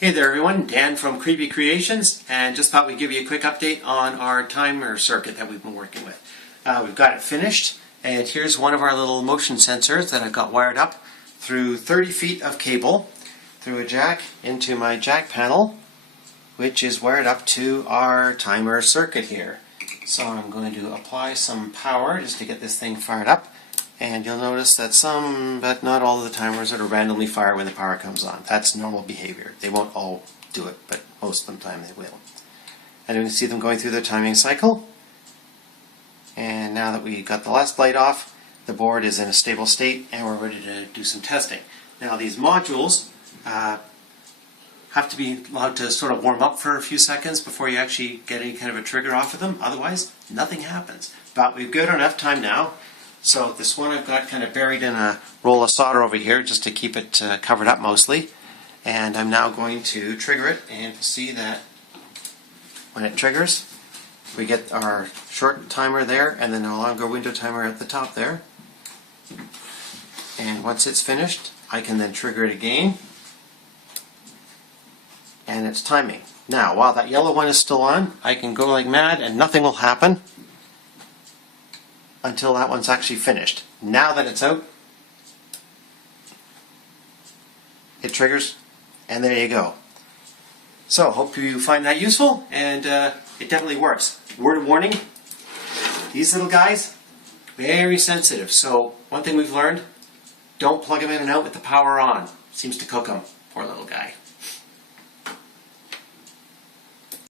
Hey there everyone, Dan from Creepy Creations, and just thought we'd give you a quick update on our timer circuit that we've been working with. We've got it finished, and here's one of our little motion sensors that I've got wired up through 30 feet of cable through a jack into my jack panel, which is wired up to our timer circuit here. So I'm going to apply some power just to get this thing fired up. And you'll notice that some, but not all of the timers are randomly fire when the power comes on. That's normal behavior. They won't all do it, but most of the time they will. And you can see them going through their timing cycle. And now that we got the last light off, the board is in a stable state and we're ready to do some testing. Now these modules have to be allowed to sort of warm up for a few seconds before you actually get any kind of a trigger off of them. Otherwise, nothing happens. But we've got enough time now. So this one I've got kind of buried in a roll of solder over here just to keep it covered up mostly. And I'm now going to trigger it, and you'll see that when it triggers, we get our short timer there and then a longer window timer at the top there. And once it's finished, I can then trigger it again. And it's timing. Now, while that yellow one is still on, I can go like mad and nothing will happen until that one's actually finished. Now that it's out, it triggers, and there you go. So, hope you find that useful, and it definitely works. Word of warning, these little guys, very sensitive. So, one thing we've learned, don't plug them in and out with the power on. Seems to cook them. Poor little guy.